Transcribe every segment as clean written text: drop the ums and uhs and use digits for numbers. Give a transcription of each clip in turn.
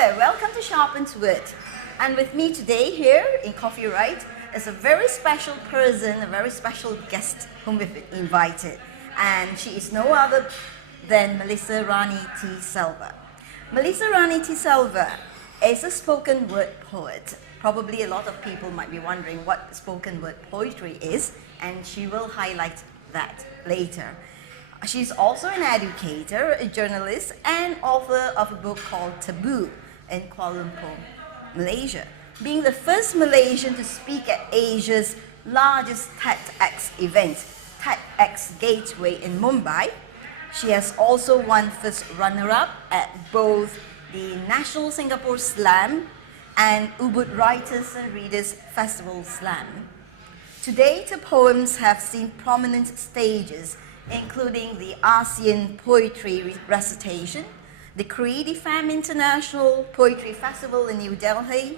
there, welcome to Sharpened Wit. And with me today here in Coffeeright is a very special person, a very special guest whom we've invited. And she is no other than Melizarani T Selva. Melizarani T Selva is a spoken word poet. Probably a lot of people might be wondering what spoken word poetry is, and she will highlight that later. She's also an educator, a journalist, and author of a book called Taboo in Kuala Lumpur, Malaysia. Being the first Malaysian to speak at Asia's largest TEDx event, TEDx Gateway in Mumbai, she has also won first runner-up at both the National Singapore Slam and Ubud Writers and Readers Festival Slam. To date, her poems have seen prominent stages, including the ASEAN Poetry Recitation, the Creative Fam International Poetry Festival in New Delhi,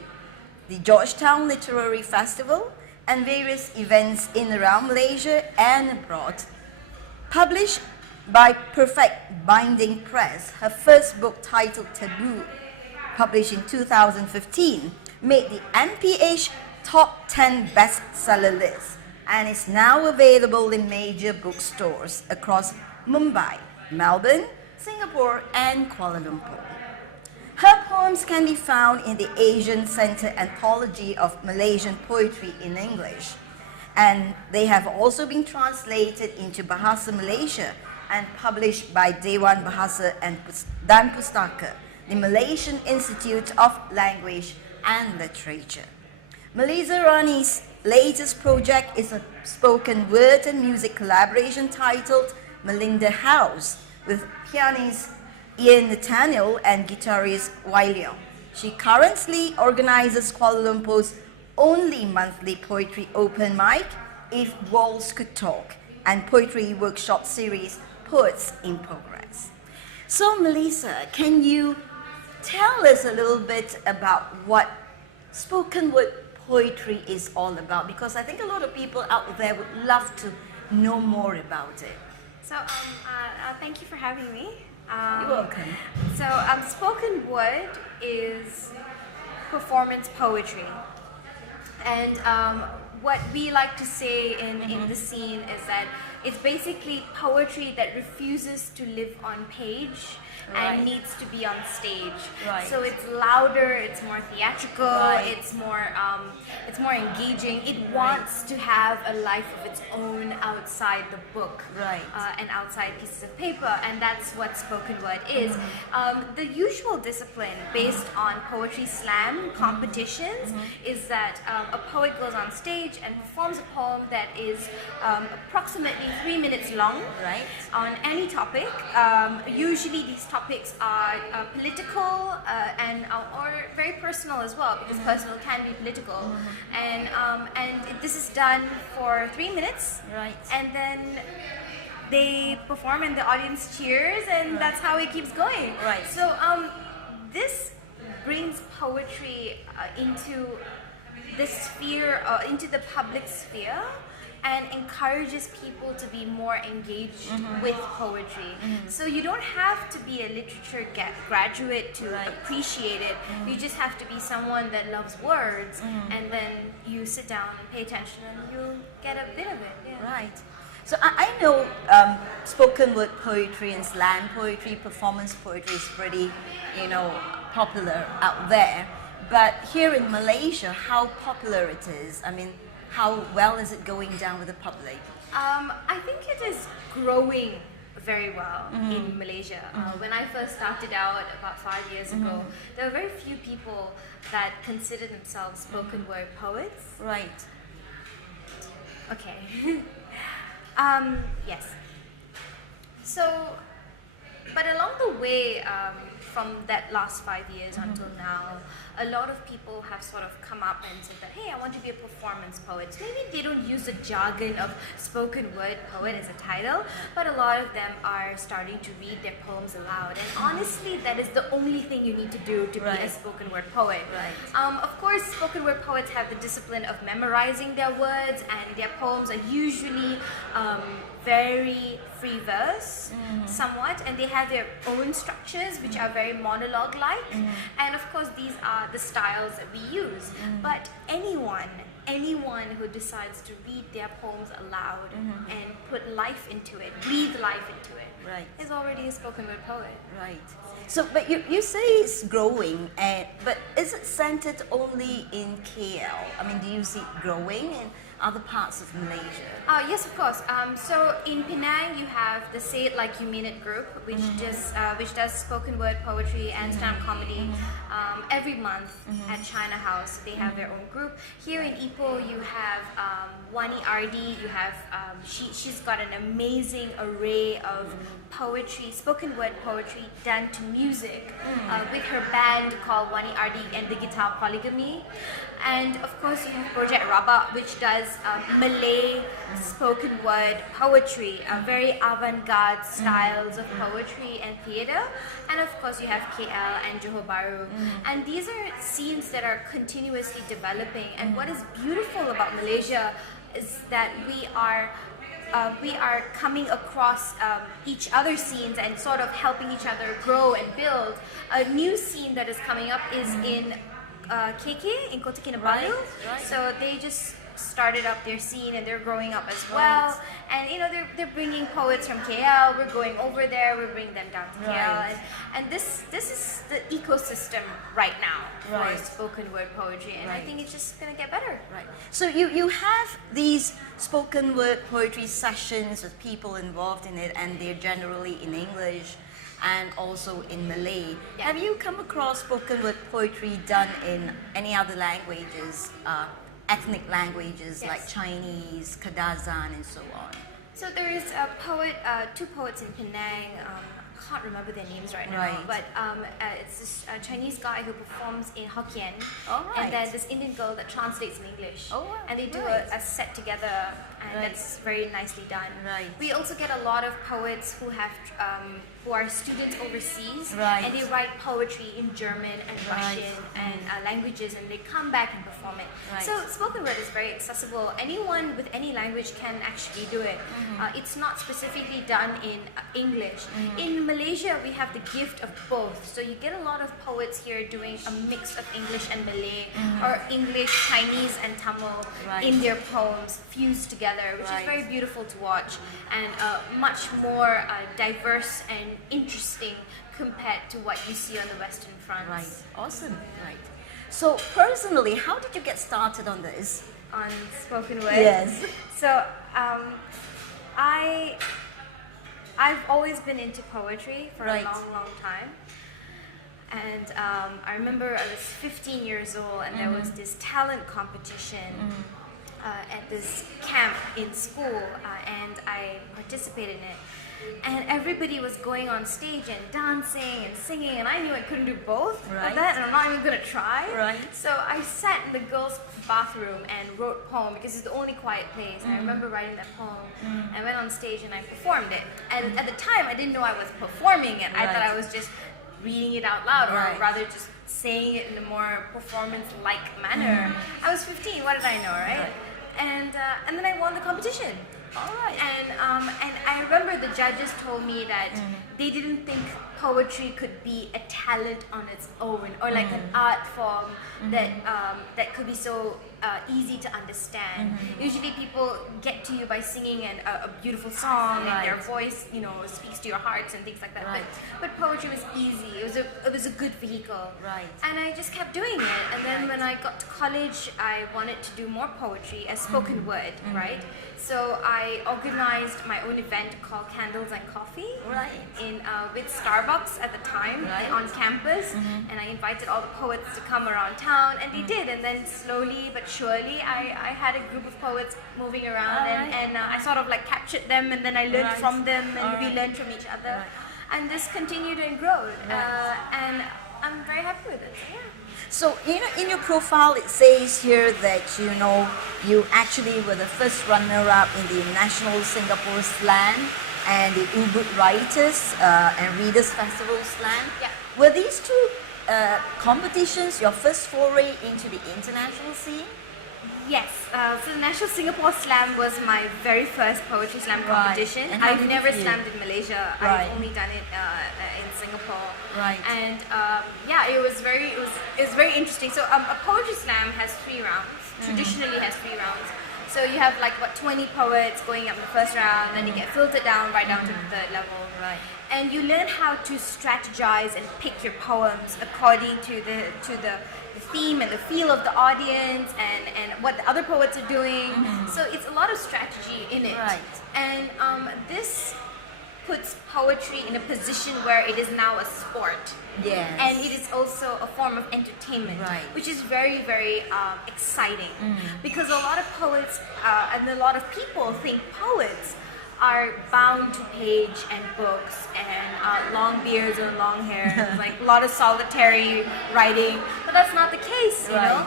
the Georgetown Literary Festival, and various events in and around Malaysia and abroad. Published by Perfect Binding Press, her first book titled Taboo, published in 2015, made the NPH Top 10 bestseller list and is now available in major bookstores across Mumbai, Melbourne, Singapore, and Kuala Lumpur. Her poems can be found in the Asian Centre Anthology of Malaysian Poetry in English, and they have also been translated into Bahasa Malaysia and published by Dewan Bahasa dan Pustaka, the Malaysian Institute of Language and Literature. Melizarani's latest project is a spoken word and music collaboration titled Melinda House with pianist Ian Nathaniel and guitarist Wailio. She currently organizes Kuala Lumpur's only monthly poetry open mic, If Walls Could Talk, and poetry workshop series, Poets in Progress. So Melissa, can you tell us a little bit about what spoken word poetry is all about? Because I think a lot of people out there would love to know more about it. So, thank you for having me. You're welcome. So, spoken word is performance poetry. And what we like to say in the scene is that it's basically poetry that refuses to live on page and needs to be on stage. Right. So it's louder, it's more theatrical, Right. it's more engaging. It wants to have a life of its own outside the book, Right. And outside pieces of paper, and that's what spoken word is. The usual discipline based on poetry slam competitions is that a poet goes on stage and performs a poem that is approximately 3 minutes long, Right. on any topic. Usually these topics are political and or very personal as well, because personal can be political. And this is done for 3 minutes. Right. And then they perform and the audience cheers, and that's how it keeps going. Right. So this brings poetry into the sphere, into the public sphere, and encourages people to be more engaged with poetry. So you don't have to be a literature graduate to appreciate it. You just have to be someone that loves words, and then you sit down and pay attention and you'll get a bit of it. Yeah. Right. So I know spoken word poetry and slam poetry, performance poetry is pretty, popular out there. But here in Malaysia, how popular it is? I mean, how well is it going down with the public? I think it is growing very well in Malaysia. When I first started out about 5 years ago, there were very few people that considered themselves spoken word poets. Right. Okay. Yes. So, but along the way, from that last 5 years until now, a lot of people have sort of come up and said that, hey, I want to be a performance poet. So maybe they don't use the jargon of spoken word poet as a title, but a lot of them are starting to read their poems aloud. And honestly, that is the only thing you need to do to be a spoken word poet. Right. Of course, spoken word poets have the discipline of memorizing their words, and their poems are usually very free verse, somewhat, and they have their own structures which are very monologue-like. And of course, these are the styles that we use. But anyone who decides to read their poems aloud and put life into it, breathe life into it, Right. is already a spoken word poet. Right. So, but you say it's growing, but is it centered only in KL? I mean, do you see it growing in other parts of Malaysia? Yes, of course. So in Penang, you have the Say It Like You Mean It group, which does spoken word poetry and stand-up comedy every month at China House. They have their own group. Here in Ipoh, you have Wani Ardi. You have she's got an amazing array of poetry, spoken word poetry done to music with her band called Wani Ardi and the Guitar Polygamy. And of course, you have Project Rabak, which does Malay spoken word poetry, very avant-garde styles of poetry and theatre. And of course, you have KL and Johor Bahru. And these are scenes that are continuously developing. And what is beautiful about Malaysia is that we are coming across each other's scenes and sort of helping each other grow and build. A new scene that is coming up is in KK in Kota Kinabalu. Right. So they just started up their scene and they're growing up as well. And they're bringing poets from KL. We're going over there. We're bringing them down to KL. And this is the ecosystem right now for spoken word poetry. And I think it's just gonna get better. Right. So you have these spoken word poetry sessions with people involved in it, and they're generally in English and also in Malay. Yeah. Have you come across spoken word poetry done in any other languages, ethnic languages like Chinese, Kadazan, and so on? So there is a poet, two poets in Penang. I can't remember their names right now, Right. but it's this Chinese guy who performs in Hokkien, All right. and then this Indian girl that translates in English. Oh, wow. And they do Right. a set together, and Right. that's very nicely done. Right. We also get a lot of poets who have who are students overseas, Right. and they write poetry in German and Russian and languages, and they come back and perform it. Right. So spoken word is very accessible. Anyone with any language can actually do it. It's not specifically done in English. In Malaysia, we have the gift of both. So you get a lot of poets here doing a mix of English and Malay, or English, Chinese, and Tamil in their poems fused together, which is very beautiful to watch and much more diverse and interesting compared to what you see on the Western front. Right. Awesome. Right. So personally, how did you get started on this? On spoken word. Yes. So I've always been into poetry for a long time. And I remember I was 15 years old, and there was this talent competition at this camp in school, and I participated in it. And everybody was going on stage and dancing and singing, and I knew I couldn't do both of that, and I'm not even gonna try. Right. So I sat in the girls' bathroom and wrote poem because it's the only quiet place. And I remember writing that poem. I went on stage and I performed it. And at the time, I didn't know I was performing it. I thought I was just reading it out loud, or rather just saying it in a more performance-like manner. I was 15. What did I know, right? And then I won the competition. All right. And I remember the judges told me that they didn't think poetry could be a talent on its own, or like an art form that could be so easy to understand. Usually people get to you by singing a beautiful song, and their voice, speaks to your hearts and things like that. But poetry was easy. It was a good vehicle. Right. And I just kept doing it. And then when I got to college, I wanted to do more poetry as spoken word, right? So I organized my own event called Candles and Coffee with Starbucks at the time on campus, and I invited all the poets to come around town, and they did. And then slowly but surely, I had a group of poets moving around, and I sort of like captured them, and then I learned from them, and we learned from each other, and this continued and grew, and I'm very happy with it. So, yeah. So, in your profile, it says here that, you actually were the first runner-up in the National Singapore Slam and the Ubud Writers and Readers Festival Slam. Yeah. Were these two competitions your first foray into the international scene? Yes, so the National Singapore Slam was my very first poetry slam competition. And how I've did you never feel? slammed in Malaysia. Right. I've only done it in Singapore. Right. And yeah, it was very interesting. So a poetry slam has 3 rounds. Traditionally has 3 rounds. So you have like 20 poets going up in the first round, then you get filtered down right down to the 3rd level. Right. And you learn how to strategize and pick your poems according to the theme and the feel of the audience and what the other poets are doing. So it's a lot of strategy in it. Right. And this puts poetry in a position where it is now a sport. Yes. And it is also a form of entertainment, Right. which is very, very exciting. Because a lot of poets and a lot of people think poets are bound to page and books and long beards and long hair, like a lot of solitary writing. But that's not the case, you know,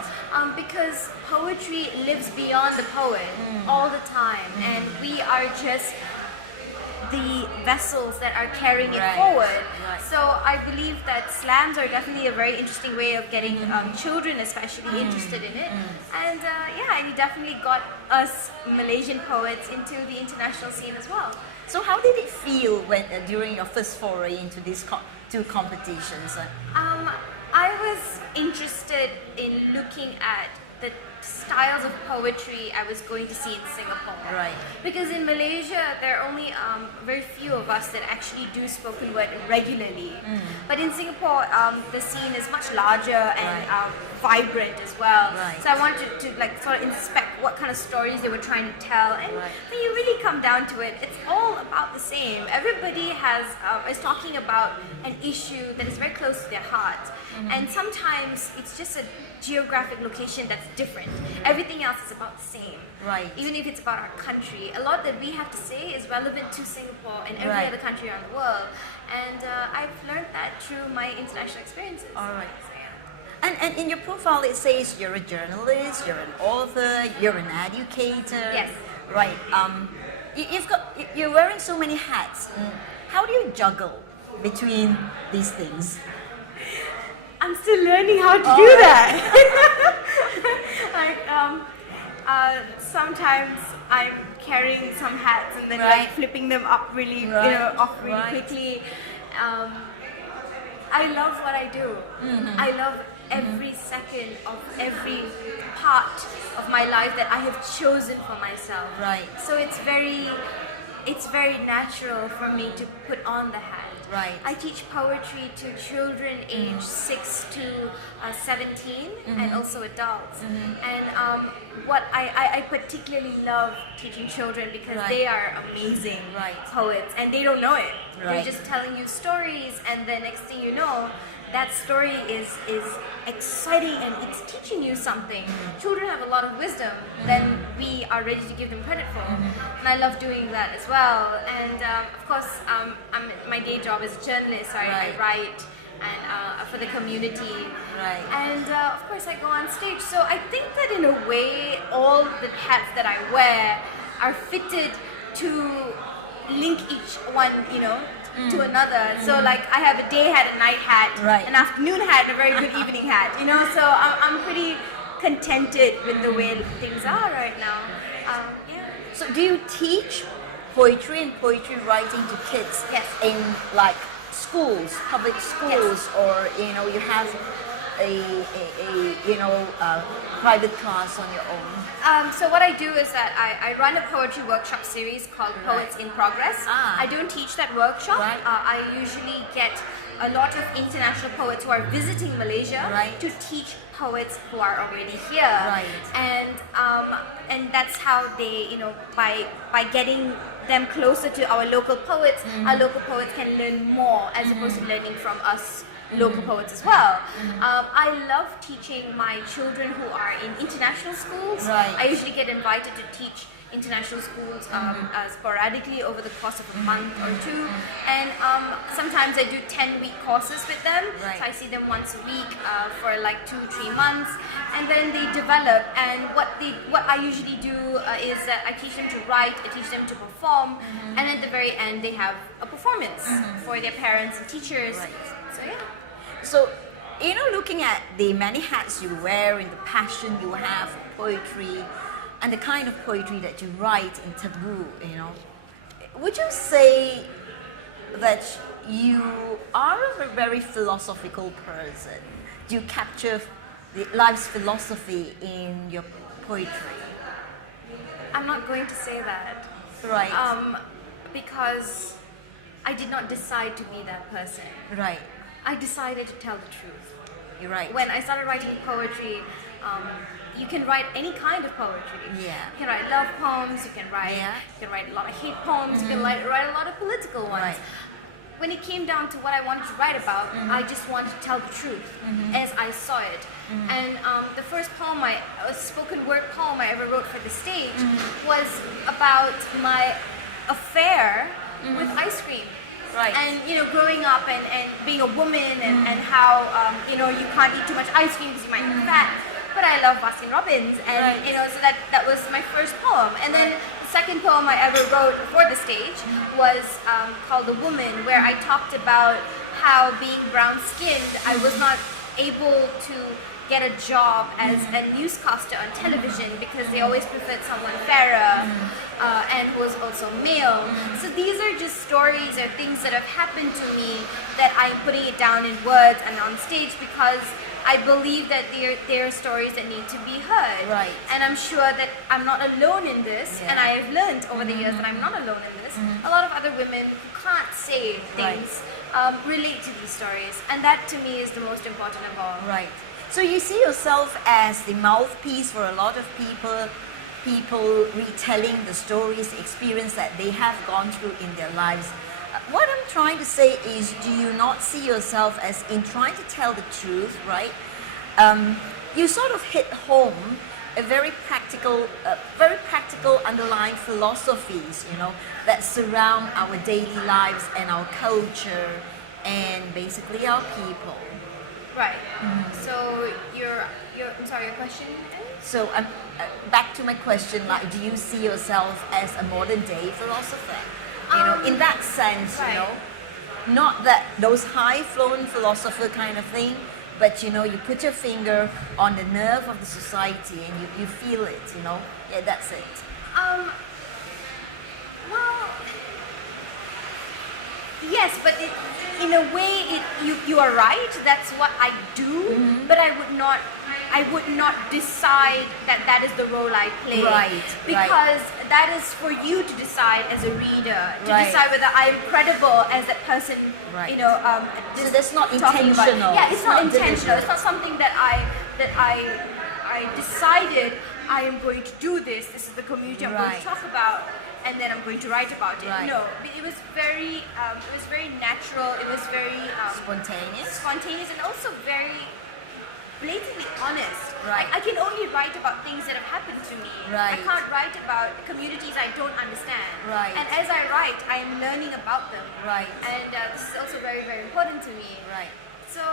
because poetry lives beyond the poet all the time, and we are just the vessels that are carrying it forward. Right. So I believe that slams are definitely a very interesting way of getting children especially interested in it. And yeah, it definitely got us Malaysian poets into the international scene as well. So how did it feel when during your first foray into these 2 competitions? I was interested in looking at the styles of poetry I was going to see in Singapore. Right. Because in Malaysia, there are only very few of us that actually do spoken word regularly. But in Singapore, the scene is much larger and vibrant as well. Right. So I wanted to like sort of inspect what kind of stories they were trying to tell. And when you really come down to it, it's all about the same. Everybody is talking about an issue that is very close to their heart. And sometimes it's just a geographic location that's different. Everything else is about the same. Right. Even if it's about our country, a lot that we have to say is relevant to Singapore and every Right. other country around the world. And I've learned that through my international experiences. All right. So, yeah. And in your profile it says you're a journalist, you're an author, you're an educator. Yes. Right. You're wearing so many hats. How do you juggle between these things? I'm still learning how to do that. Like sometimes I'm carrying some hats and then like flipping them up really, off really quickly. I love what I do. I love every second of every part of my life that I have chosen for myself. Right. So it's very natural for me to put on the hat. Right. I teach poetry to children aged 6 to 17 and also adults. And what I particularly love teaching children because they are amazing poets and they don't know it. They're just telling you stories, and the next thing you know, that story is exciting and it's teaching you something. Children have a lot of wisdom that we are ready to give them credit for. And I love doing that as well. And of course, my day job is a journalist, so I write and for the community. Right. And of course, I go on stage. So I think that in a way, all the hats that I wear are fitted to link each one, to another. So like I have a day hat, a night hat, an afternoon hat, and a very good evening hat. So I'm pretty contented with the way things are right now. Yeah. So do you teach poetry and poetry writing to kids in like schools, public schools, or you have a private class on your own? So what I do is that I run a poetry workshop series called Poets in Progress. I don't teach that workshop. I usually get a lot of international poets who are visiting Malaysia to teach poets who are already here. And that's how they, by getting them closer to our local poets can learn more as opposed to learning from us local poets as well. I love teaching my children who are in international schools. I usually get invited to teach international schools sporadically over the course of a month or 2, and sometimes I do 10-week courses with them. So I see them once a week for like 2-3 months, and then they develop. And what I usually do is that I teach them to write, I teach them to perform, and at the very end they have a performance for their parents and teachers. So yeah. So, looking at the many hats you wear and the passion you have poetry and the kind of poetry that you write in Taboo, you know, would you say that you are a very philosophical person? Do you capture the life's philosophy in your poetry? I'm not going to say that. Right. Because I did not decide to be that person. Right. I decided to tell the truth. You're right. When I started writing poetry, you can write any kind of poetry. Yeah. You can write love poems, you can write a lot of hate poems, you can write a lot of political ones. Right. When it came down to what I wanted to write about, I just wanted to tell the truth as I saw it. And the first poem, a spoken word poem I ever wrote for the stage was about my affair with ice cream. Right. And growing up and being a woman and how you can't eat too much ice cream because you might get fat. But I love Baskin Robbins, and so that was my first poem. And then the second poem I ever wrote for the stage was called "The Woman," where I talked about how being brown-skinned, I was not able to get a job as a newscaster on television because they always preferred someone fairer and who was also male. So these are just stories or things that have happened to me that I'm putting it down in words and on stage because I believe that there are stories that need to be heard. Right. And I'm sure that I'm not alone in this, and I have learned over the years that I'm not alone in this. A lot of other women who can't say things relate to these stories, and that to me is the most important of all. Right. So you see yourself as the mouthpiece for a lot of people retelling the stories, the experience that they have gone through in their lives. What I'm trying to say is, do you not see yourself as in trying to tell the truth, right? You sort of hit home a very practical underlying philosophies, that surround our daily lives and our culture and basically our people. Right. So I'm sorry, your question is? So back to my question, like, do you see yourself as a modern day philosopher? In that sense, not that those high-flown philosopher kind of thing, but you put your finger on the nerve of the society and you feel it, yeah, that's it. Well, yes, but in a way, you are right. That's what I do, but I would not decide that is the role I play. Right. Because that is for you to decide as a reader, to decide whether I am credible as that person. Right. So that's not intentional. Yeah, it's not intentional. Deliberate. It's not something that I decided I am going to do this. This is the community I'm going to talk about, and then I'm going to write about it. Right. No, it was very natural. It was very spontaneous, and also very blatantly honest. Right. I can only write about things that have happened to me. Right. I can't write about communities I don't understand. Right. And as I write, I am learning about them. Right. And this is also very, very important to me. Right. So,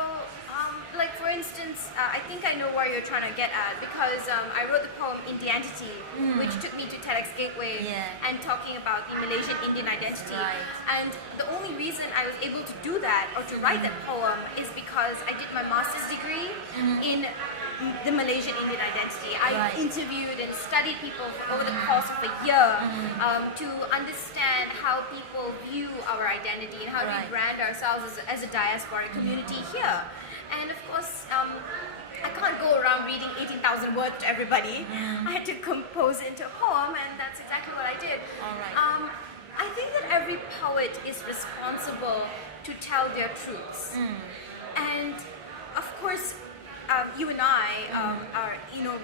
like for instance, I think I know where you're trying to get at, because I wrote the poem Indianity, which took me to TEDx Gateway and talking about the Malaysian Indian identity. Right. And the only reason I was able to do that or to write that poem is because I did my master's degree in the Malaysian Indian identity. I interviewed and studied people over the course of a year to understand how people view our identity and how we brand ourselves as a diasporic community here. And of course, I can't go around reading 18,000 words to everybody. I had to compose it into a poem, and that's exactly what I did. All right. I think that every poet is responsible to tell their truths. And of course, you and I are,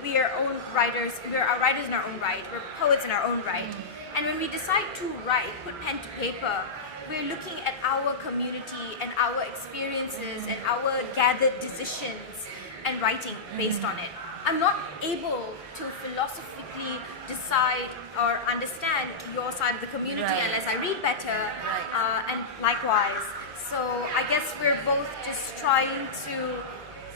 we are own writers. We are writers in our own right. We're poets in our own right. And when we decide to write, put pen to paper, we're looking at our community and our experiences and our gathered decisions and writing based on it. I'm not able to philosophically decide or understand your side of the community unless I read better, and likewise. So I guess we're both just trying to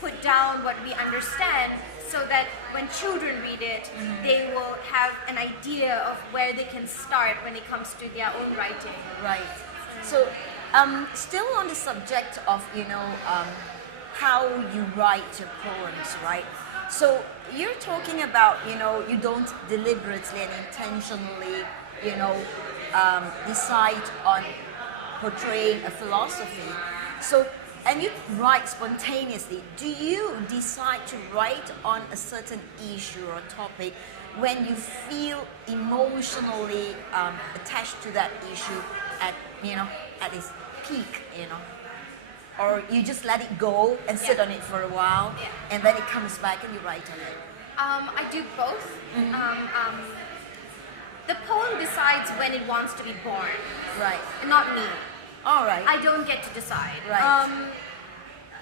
put down what we understand so that when children read it, they will have an idea of where they can start when it comes to their own writing. Right. So, still on the subject of, how you write your poems, right? So you're talking about, you don't deliberately and intentionally, decide on portraying a philosophy. So, and you write spontaneously. Do you decide to write on a certain issue or topic when you feel emotionally attached to that issue at its peak, Or you just let it go and sit on it for a while, and then it comes back and you write on it? I do both. The poem decides when it wants to be born. Right. Not me. All right. I don't get to decide. Right.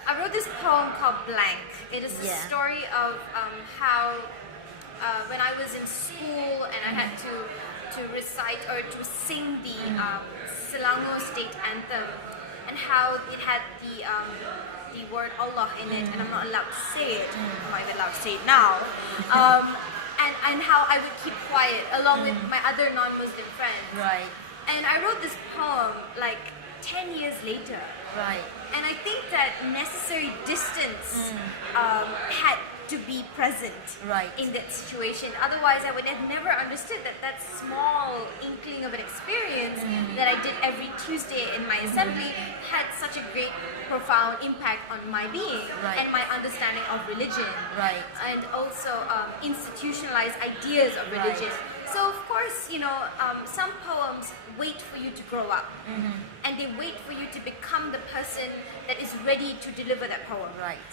I wrote this poem called Blank. It is the story of how when I was in school and I had to recite or to sing the Selangor state anthem, and how it had the word Allah in it, and I'm not allowed to say it. I'm not even allowed to say it now. And how I would keep quiet along with my other non-Muslim friends. Right. And I wrote this poem like 10 years later. Right. And I think that necessary distance had to be present in that situation. Otherwise, I would have never understood that small inkling of an experience that I did every Tuesday in my assembly had such a great, profound impact on my being and my understanding of religion. Right. And also institutionalized ideas of religion. So of course, some poems wait for you to grow up, and they wait for you to become the person that is ready to deliver that poem. Right.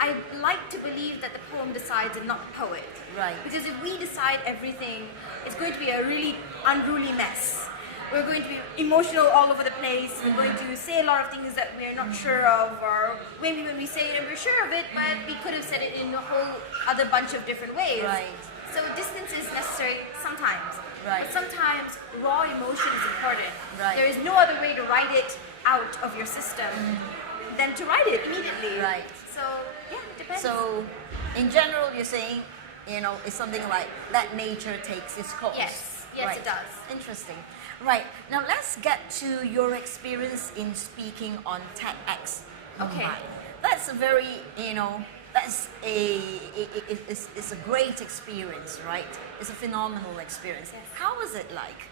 I like to believe that the poem decides and not the poet. Right. Because if we decide everything, it's going to be a really unruly mess. We're going to be emotional all over the place. We're going to say a lot of things that we're not sure of, or maybe when we say it and we're sure of it, but we could have said it in a whole other bunch of different ways. Right. So distance is necessary sometimes. Right. But sometimes raw emotion is important. Right. There is no other way to write it out of your system than to write it immediately. Right. So yeah, it depends. So, in general, you're saying, it's something like let nature takes its course. Yes, right. it does. Interesting. Right. Now let's get to your experience in speaking on TEDx Mumbai. Okay. That's a very, it's a great experience, right? It's a phenomenal experience. Yes. How was it like?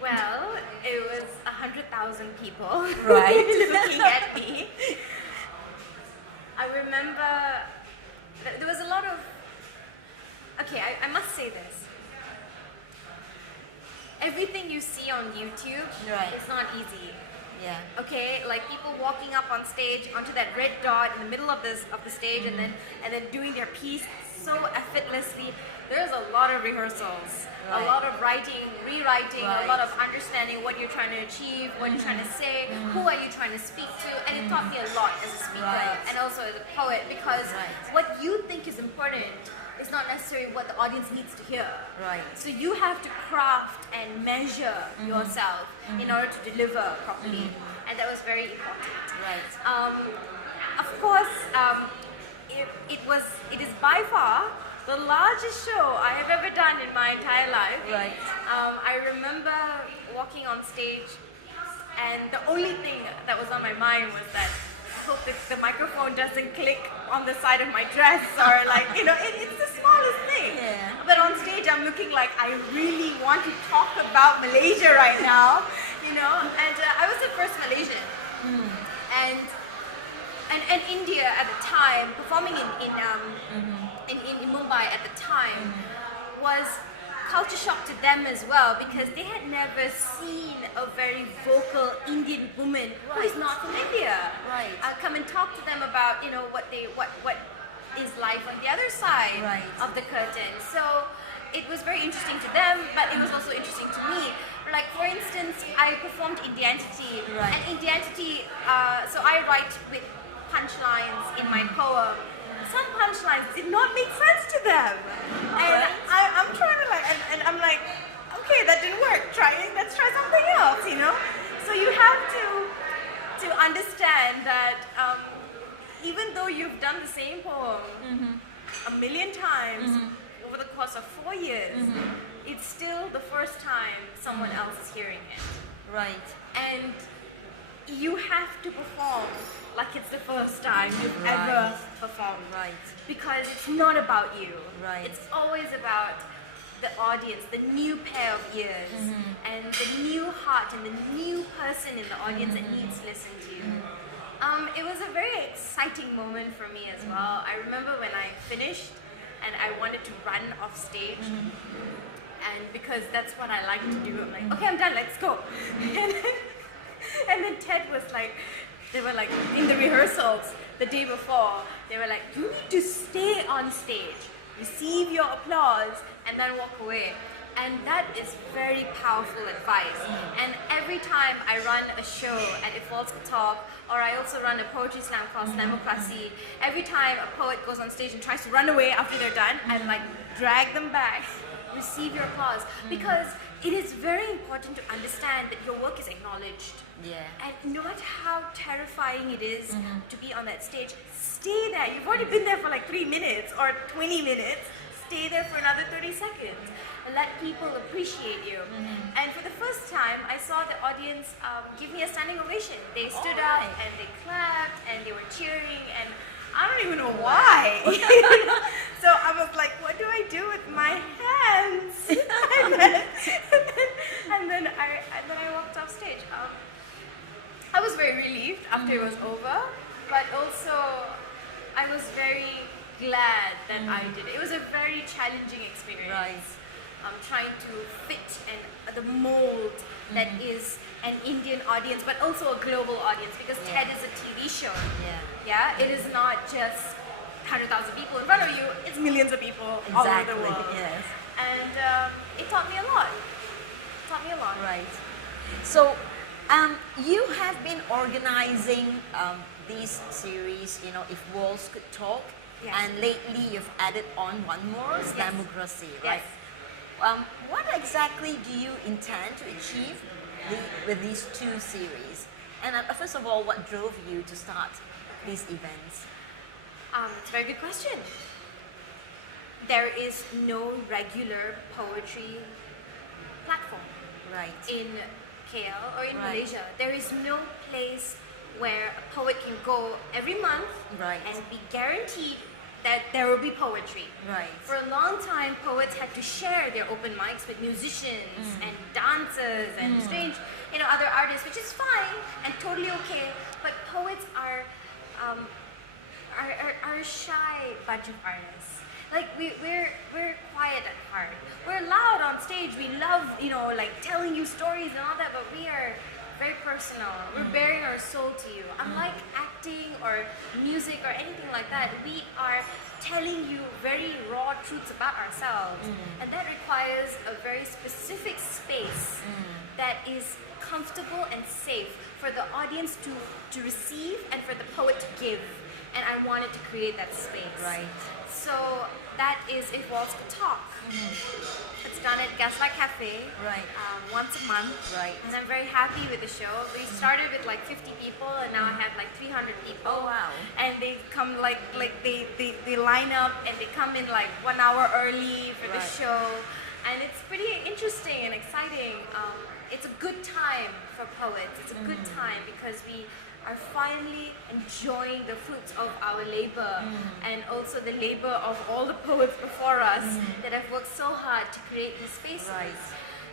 Well, it was 100,000 people Right. looking at me. I remember there was a lot of. Okay, I must say this. Everything you see on YouTube is not easy. Yeah. Okay, like people walking up on stage onto that red dot in the middle of the stage, and then doing their piece so effortlessly. There's a lot of rehearsals, a lot of writing, rewriting, a lot of understanding what you're trying to achieve, what you're trying to say, who are you trying to speak to, and it taught me a lot as a speaker and also as a poet, because what you think is important is not necessarily what the audience needs to hear. Right. So you have to craft and measure yourself in order to deliver properly, and that was very important. Right. Of course, it is by far the largest show I have ever done in my entire life. Right. I remember walking on stage, and the only thing that was on my mind was that I hope that the microphone doesn't click on the side of my dress, or it's the smallest thing. Yeah. But on stage, I'm looking like I really want to talk about Malaysia right now, And I was the first Malaysian, and India at the time, performing in Mumbai at the time, was culture shock to them as well, because they had never seen a very vocal Indian woman who is not from India come and talk to them about what is life on the other side of the curtain. So it was very interesting to them, but it was also interesting to me. Like, for instance, I performed Indianity, and Indianity, so I write with punchlines in my poem. Some punchlines did not make sense to them, and I'm trying to and I'm like, okay, that didn't work. Let's try something else, So you have to understand that even though you've done the same poem a million times over the course of 4 years, it's still the first time someone else is hearing it. Right. And you have to perform like it's the first time you've Right. ever performed. Right. Because it's not about you. Right. It's always about the audience, the new pair of ears, and the new heart and the new person in the audience that needs to listen to you. It was a very exciting moment for me as well. I remember when I finished and I wanted to run off stage, and because that's what I like to do, I'm like, okay, I'm done, let's go. And then Ted was like, they were like, in the rehearsals the day before, they were like, you need to stay on stage, receive your applause, and then walk away. And that is very powerful advice. And every time I run a show at Ipoh Talk, or I also run a poetry slam called Slamocracy, every time a poet goes on stage and tries to run away after they're done, I'm like, drag them back, receive your applause. Because it is very important to understand that your work is acknowledged. Yeah. And no matter how terrifying it is to be on that stage, stay there. You've already been there for like 3 minutes or 20 minutes. Stay there for another 30 seconds and let people appreciate you. And for the first time, I saw the audience give me a standing ovation. They stood up and they clapped and they were cheering, and I don't even know why. So I was like, what do I do with my hands? and then I walked off stage. I was very relieved after it was over, but also I was very glad that I did it. It was a very challenging experience. Right. Trying to fit the mold that is an Indian audience, but also a global audience, because TED is a TV show. Yeah, it is not just 100,000 people in front of you, it's millions of people all over the world. Yes. And it taught me a lot. Right. So, you have been organizing these series, if walls could talk, Yes. and lately you've added on one more, Slamocracy, right? Yes. What exactly do you intend to achieve with these two series? And first of all, what drove you to start these events? It's a very good question. There is no regular poetry platform Right. in KL or in Right. Malaysia. There is no place where a poet can go every month Right. and be guaranteed that there will be poetry. Right. For a long time, poets had to share their open mics with musicians and dancers and strange, other artists, which is fine and totally okay. But poets are a shy bunch of artists. Like we're quiet at heart. We're loud on stage. We love telling you stories and all that. But we are very personal. We're bearing our soul to you. Unlike acting or music or anything like that, we are telling you very raw truths about ourselves. And that requires a very specific space that is comfortable and safe for the audience to receive and for the poet to give. And I wanted to create that space. Right. So that is If Walls Could Talk. It's done at Gaslight Cafe. Right. Once a month. Right. And I'm very happy with the show. We started with like 50 people, and now I have like 300 people. Oh, wow. And they come they line up, and they come in like 1 hour early for the Right. show. And it's pretty interesting and exciting. It's a good time for poets. It's a good time because we are finally enjoying the fruits of our labor and also the labor of all the poets before us that have worked so hard to create these spaces. Right.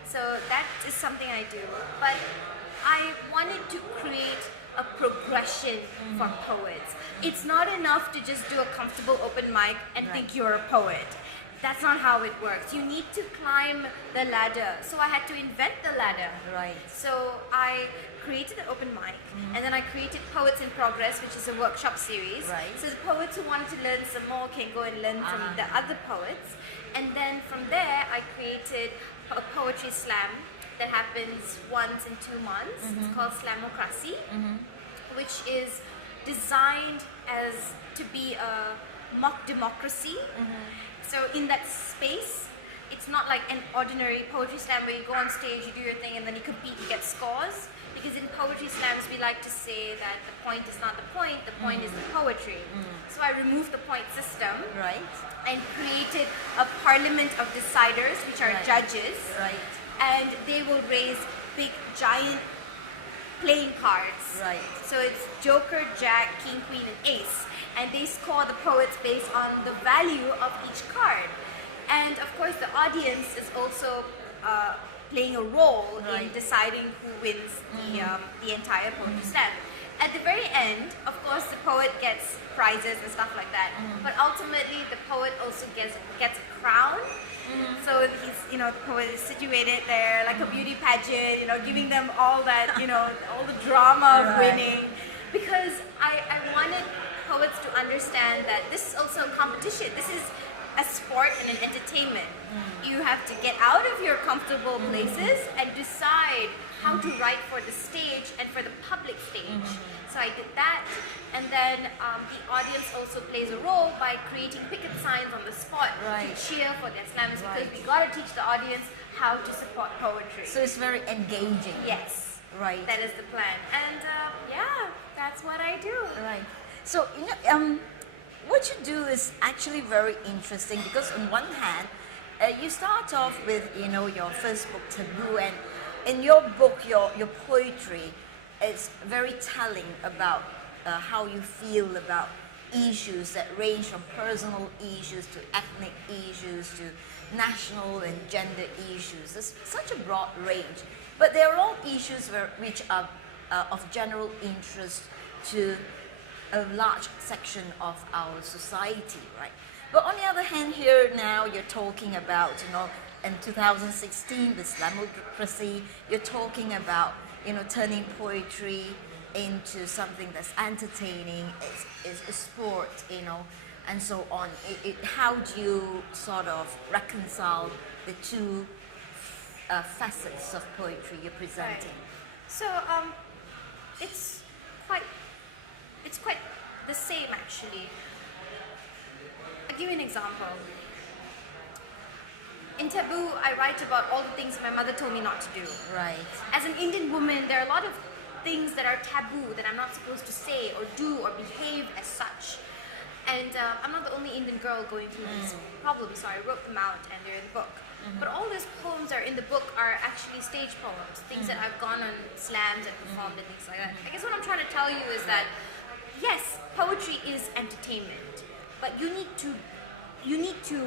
So that is something I do. But I wanted to create a progression for poets. It's not enough to just do a comfortable open mic and think you're a poet. That's not how it works. You need to climb the ladder. So I had to invent the ladder. Right. So I created an open mic, and then I created Poets in Progress, which is a workshop series. Right. So the poets who wanted to learn some more can go and learn from the other poets. And then from there, I created a poetry slam that happens once in 2 months. It's called Slamocracy, which is designed as to be a mock democracy. So in that space, it's not like an ordinary poetry slam where you go on stage, you do your thing, and then you compete, you get scores. Because in poetry slams, we like to say that the point is not the point is the poetry. So I removed the point system Right. and created a parliament of deciders, which are Right. judges. Right. And they will raise big, giant playing cards. Right. So it's Joker, Jack, King, Queen, and Ace. And they score the poets based on the value of each card. And of course, the audience is also playing a role in deciding who wins the entire poetry slam. At the very end, of course, the poet gets prizes and stuff like that. But ultimately, the poet also gets a crown. So he's, the poet is situated there like a beauty pageant, giving them all that, all the drama of winning. Because I wanted poets to understand that this is also a competition. This is a sport and an entertainment. You have to get out of your comfortable places and decide how to write for the stage and for the public stage. So I did that, and then the audience also plays a role by creating picket signs on the spot to cheer for their slams, because we gotta teach the audience how to support poetry. So it's very engaging. Yes. Right. That is the plan. And yeah, that's what I do. Right. So, what you do is actually very interesting, because on one hand, you start off with, your first book, Taboo, and in your book, your poetry is very telling about how you feel about issues that range from personal issues to ethnic issues to national and gender issues. There's such a broad range, but they're all issues which are of general interest to a large section of our society, right? But on the other hand, here now you're talking about, in 2016, with Islamocracy, you're talking about, turning poetry into something that's entertaining, it's a sport, and so on. How do you sort of reconcile the two facets of poetry you're presenting? Right. So it's quite the same, actually. I'll give you an example. In Taboo, I write about all the things my mother told me not to do. Right. As an Indian woman, there are a lot of things that are taboo that I'm not supposed to say or do or behave as such. And I'm not the only Indian girl going through these problems, so I wrote them out and they're in the book. But all these poems that are in the book are actually stage poems, things that I've gone on slams and performed and things like that. I guess what I'm trying to tell you is that, yes, poetry is entertainment, but you need to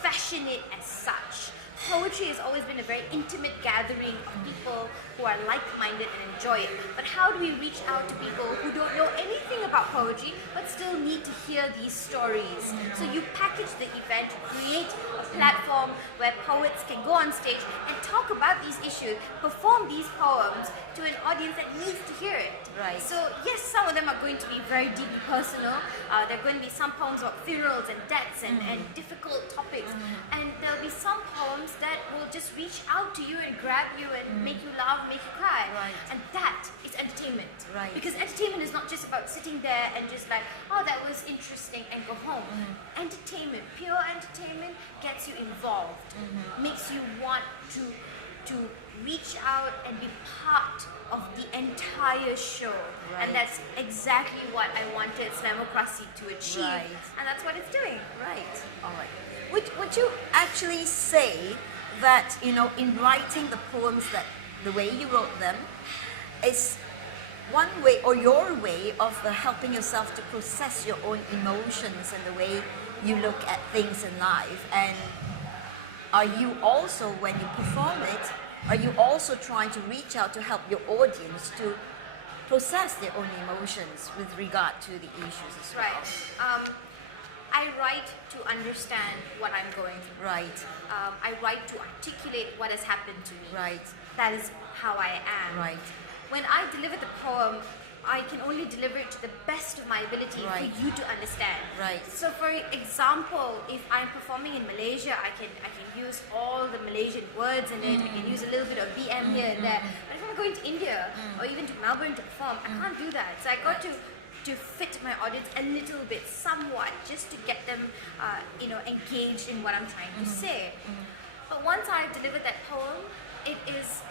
fashion it as such. Poetry has always been a very intimate gathering of people who are like-minded and enjoy it. But how do we reach out to people who don't know anything about poetry but still need to hear these stories? So you package the event, create a platform where poets can go on stage and talk about these issues, perform these poems to an audience that needs to hear it. Right. So yes, some of them are going to be very deeply personal. There are going to be some poems about funerals and deaths and difficult topics. And there'll be some poems that will just reach out to you and grab you and make you laugh, make you cry. Right. And that is entertainment. Right. Because entertainment is not just about sitting there and just like, oh, that was interesting, and go home. Entertainment, pure entertainment, gets you involved, makes you want to reach out and be part of the entire show. Right. And that's exactly what I wanted Islamocracy to achieve. Right. And that's what it's doing. Right. All right. Would you actually say that, in writing the poems, that the way you wrote them is one way, or your way of helping yourself to process your own emotions and the way you look at things in life? And are you also, when you perform it, are you also trying to reach out to help your audience to process their own emotions with regard to the issues as well? Right. I write to understand what I'm going through. Right. I write to articulate what has happened to me. Right. That is how I am. Right. When I deliver the poem, I can only deliver it to the best of my ability for you to understand. Right. So for example, if I'm performing in Malaysia, I can use all the Malaysian words in it. I can use a little bit of BM here and there. But if I'm going to India or even to Melbourne to perform, I can't do that. So I got to fit my audience a little bit, somewhat, just to get them, engaged in what I'm trying to say. But once I've delivered that poem, it is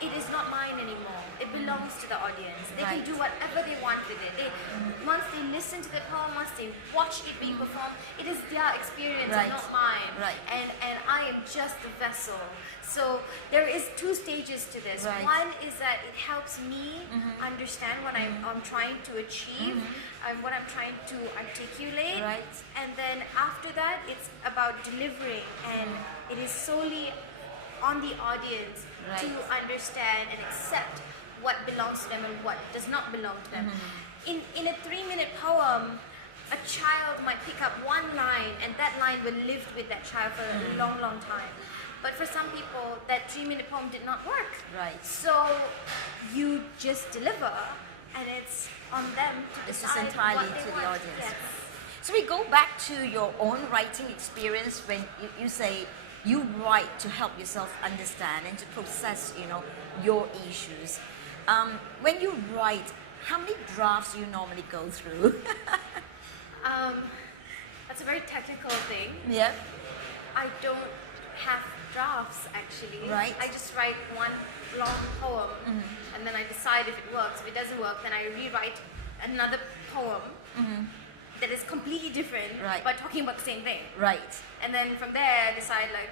it is not mine anymore. It belongs to the audience. They Right. can do whatever they want with it. Once they listen to the poem, once they watch it being performed, it is their experience Right. and not mine. Right. And I am just the vessel. So there is two stages to this. Right. One is that it helps me understand what I'm trying to achieve and what I'm trying to articulate. Right. And then after that, it's about delivering, and it is solely on the audience Right. to understand and accept what belongs to them and what does not belong to them. In a 3-minute poem, a child might pick up one line, and that line will live with that child for a long, long time. But for some people, that 3-minute poem did not work. Right. So you just deliver, and it's on them to This is decide entirely what they to the want. audience. Yes. So we go back to your own writing experience when you say you write to help yourself understand and to process, your issues. When you write, how many drafts do you normally go through? That's a very technical thing. Yeah. I don't have drafts actually. Right. I just write one long poem and then I decide if it works. If it doesn't work, then I rewrite another poem that is completely different Right. but talking about the same thing. Right. And then from there I decide like,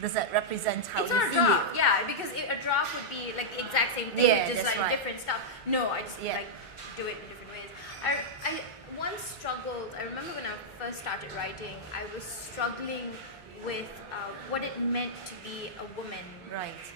Does that represent how it's you not a feel? draft, yeah, because a draft would be like the exact same thing, Yeah, just that's like right. different stuff. No, I just Yeah. like do it in different ways. I once struggled. I remember when I first started writing, I was struggling with what it meant to be a woman, Right.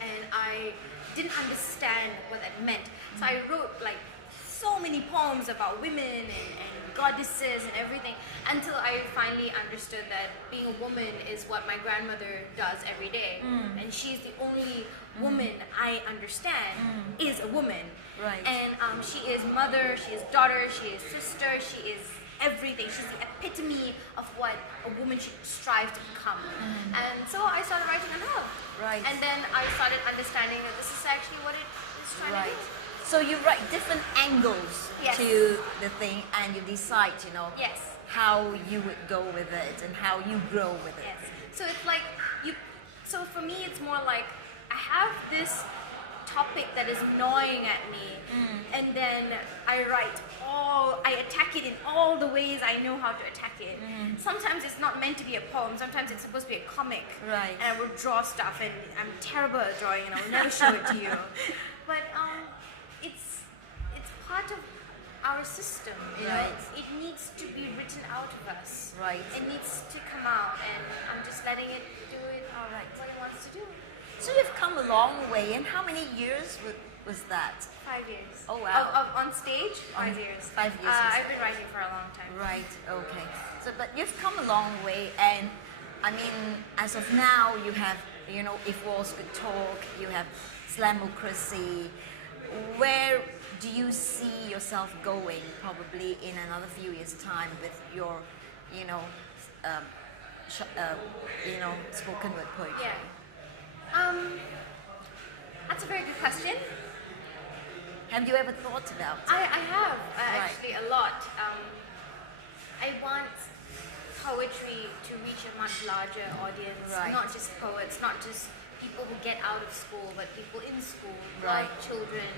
and I didn't understand what that meant. So I wrote like so many poems about women and goddesses and everything until I finally understood that being a woman is what my grandmother does every day, and she's the only woman I understand is a woman. Right. And she is mother, she is daughter, she is sister, she is everything. She's the epitome of what a woman should strive to become. And so I started writing on her. Right. And then I started understanding that this is actually what it is trying to Right. do. So you write different angles Yes. to the thing, and you decide, Yes. how you would go with it and how you grow with it. Yes. So it's like so for me it's more like I have this topic that is gnawing at me, and then I attack it in all the ways I know how to attack it. Sometimes it's not meant to be a poem, sometimes it's supposed to be a comic. Right. And I will draw stuff, and I'm terrible at drawing, and I will never show it to you. But it's part of our system, Right. It needs to be written out of us. Right. It needs to come out, and I'm just letting it do it All right. what it wants to do. So you've come a long way, and how many years was that? 5 years. Oh, wow. On stage, 5 years. 5 years. I've been writing for a long time. Right, okay. So, but you've come a long way, and I mean, as of now, you have, If Walls Could Talk, you have Slamocracy. Where do you see yourself going, probably in another few years' time, with your, spoken word poetry? Yeah. That's a very good question. Have you ever thought about it? I have Right. actually a lot. I want poetry to reach a much larger audience, Right. not just poets, not just people who get out of school, but people in school, Right. children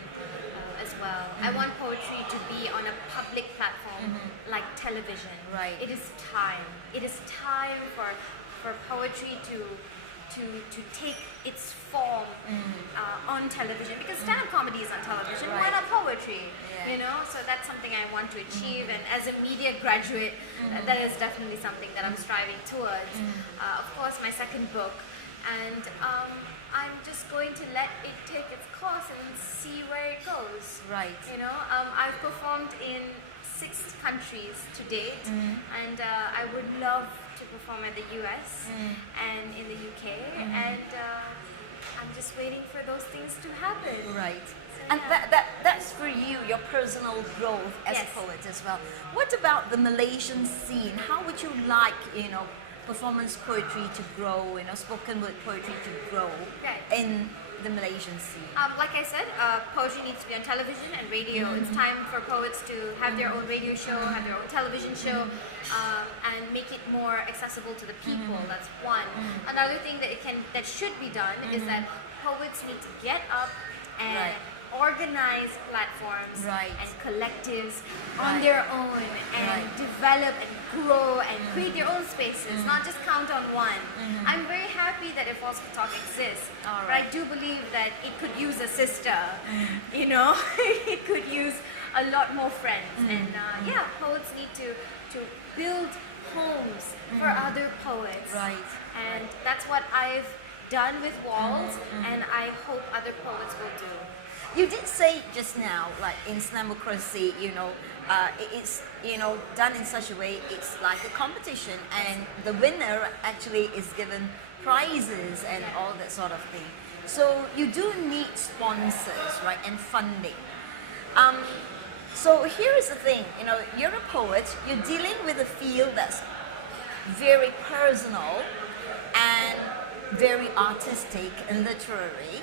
as well. I want poetry to be on a public platform like television. Right. It is time. It is time for poetry to take its form on television, because stand-up comedy is on television. Why Right. not poetry? Yeah. So that's something I want to achieve, and as a media graduate, that is definitely something that I'm striving towards. Of course, my second book, and I'm just going to let it take its course and see where it goes. Right. I've performed in 6 countries to date, and I would love to perform at the US and in the UK, and I'm just waiting for those things to happen. Right. So, And yeah. that's for you, your personal growth as Yes. a poet as well. What about the Malaysian scene? How would you like, performance poetry to grow, spoken word poetry to grow Right. in the Malaysian scene? Like I said, poetry needs to be on television and radio. It's time for poets to have their own radio show, have their own television show, and make it more accessible to the people. That's one. Another thing that should be done is that poets need to get up and Right. organize platforms Right. and collectives Right. on their own and Right. develop and grow and create their own spaces, not just count on one. I'm very happy that If Walls Could Talk exists, All but I right. do believe that it could use a sister, you know, it could use a lot more friends. And yeah, poets need to build homes for other poets. Right. And that's what I've done with Walls, and I hope other poets will do. You did say just now, like in Slamocracy, it's done in such a way. It's like a competition, and the winner actually is given prizes and all that sort of thing. So you do need sponsors, right, and funding. So here is the thing, you're a poet. You're dealing with a field that's very personal and very artistic and literary.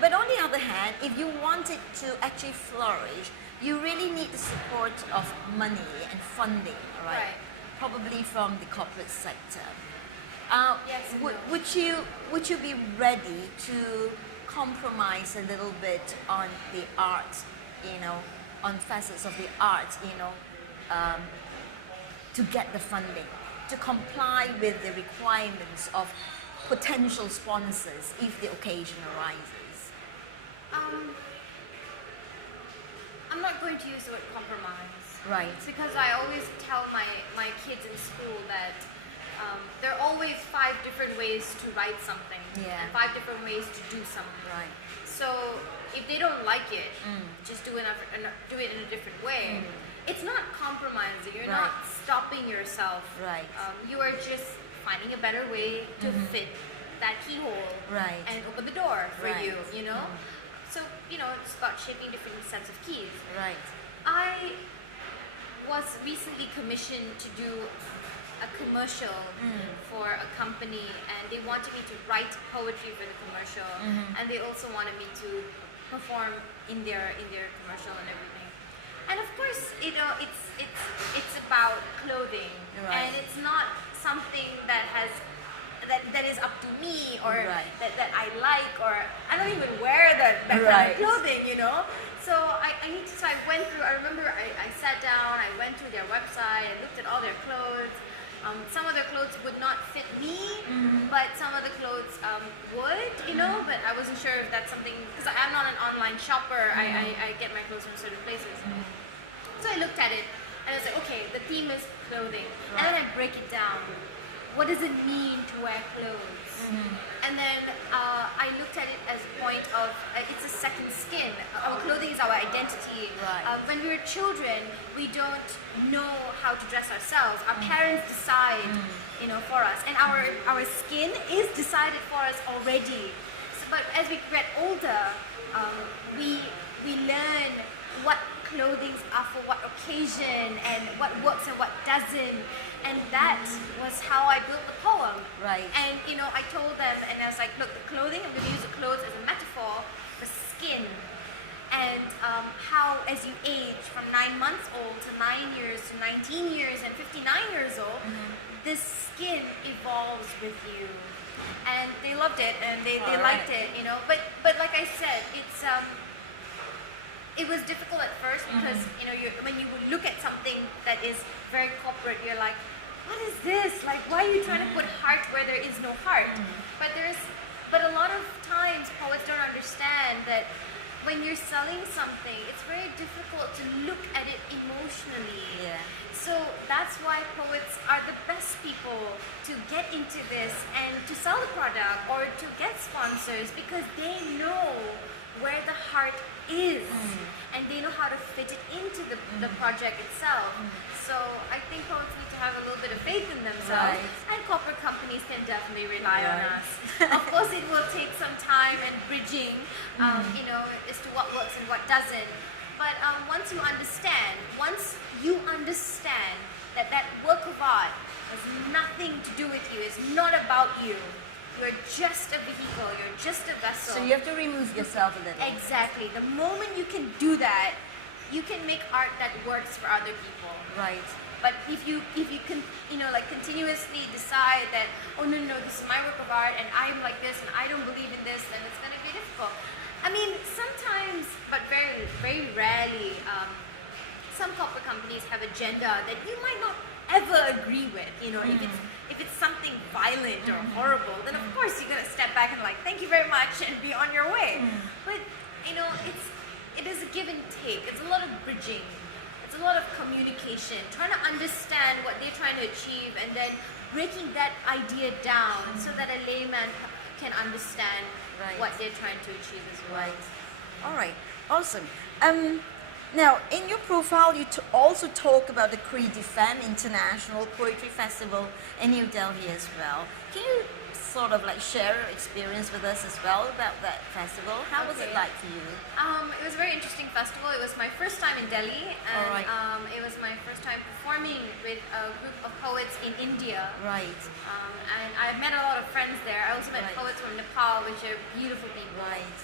But on the other hand, if you want it to actually flourish, you really need the support of money and funding, right? Right. Probably from the corporate sector. Yes and no. Would you be ready to compromise a little bit on the art, on facets of the art, to get the funding, to comply with the requirements of potential sponsors if the occasion arises? I'm not going to use the word compromise. Right. It's because I always tell my kids in school that there are always 5 different ways to write something, Yeah. and 5 different ways to do something. Right. So if they don't like it, just do it in a different way. It's not compromising. You're Right. not stopping yourself. Right. You are just finding a better way to fit that keyhole Right. and open the door for Right. you know? So, it's about shaping different sets of keys. Right. I was recently commissioned to do a commercial for a company, and they wanted me to write poetry for the commercial, and they also wanted me to perform in their commercial and everything. And of course, it's about clothing, Right. and it's not something that is up to me, or Right. that I like, or I don't even wear that kind Right. of clothing, So so I went through, I remember I sat down, I went through their website, I looked at all their clothes. Some of their clothes would not fit me, but some of the clothes would, but I wasn't sure if that's something, because I'm not an online shopper, I get my clothes from certain places. So I looked at it, and I was like, okay, the theme is clothing. And then I break it down. What does it mean to wear clothes? And then I looked at it as a point of, it's a second skin. Our clothing is our identity. Right. When we were children, we don't know how to dress ourselves. Our parents decide, for us. And our skin is decided for us already. But as we get older, we learn what clothing are for what occasion, and what works and what doesn't. And that was how I built the poem. Right. And I told them, and I was like, look, the clothing, I'm going to use the clothes as a metaphor for skin. And how, as you age from 9 months old to 9 years to 19 years and 59 years old, this skin evolves with you. And they loved it, and they liked it, But like I said, it was difficult at first because when you look at something that is very corporate, you're like, what is this? Like, why are you trying to put heart where there is no heart? But a lot of times poets don't understand that when you're selling something, it's very difficult to look at it emotionally. Yeah. So that's why poets are the best people to get into this and to sell the product or to get sponsors, because they know where the heart is and they know how to fit it into the project itself. So I think poets need to have a little bit of faith in themselves, Right. and corporate companies can definitely rely on Right. us. Of course, it will take some time and bridging, as to what works and what doesn't. But once you understand that that work of art has nothing to do with you, it's not about you. You're just a vehicle, you're just a vessel. So you have to remove yourself a little. Exactly. The moment you can do that, you can make art that works for other people. Right. But if you can, like continuously decide that, oh no, this is my work of art and I'm like this and I don't believe in this, then it's going to be difficult. I mean, sometimes, but very, very rarely, some corporate companies have agenda that you might not ever agree with. If it's something violent or horrible, then of course you're going to step back and like, thank you very much and be on your way. But it is a give and take. It's a lot of bridging. It's a lot of communication, trying to understand what they're trying to achieve and then breaking that idea down so that a layman can understand what they're trying to achieve as well. Right. All right. Awesome. Now, in your profile, you also talk about the Kriti Fem International Poetry Festival in New Delhi as well. Can you sort of like share your experience with us as well about that festival? How was it like for you? It was a very interesting festival. It was my first time in Delhi, and it was my first time performing with a group of poets in India. Right. And I met a lot of friends there. I also met poets from Nepal, which are beautiful people. Right.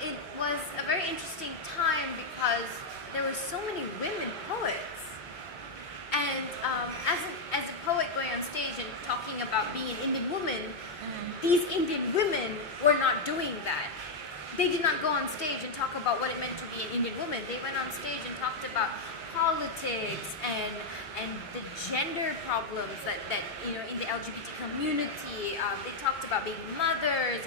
It was a very interesting time because there were so many women poets. And as a poet going on stage and talking about being an Indian woman, these Indian women were not doing that. They did not go on stage and talk about what it meant to be an Indian woman. They went on stage and talked about politics and the gender problems that in the LGBT community. They talked about being mothers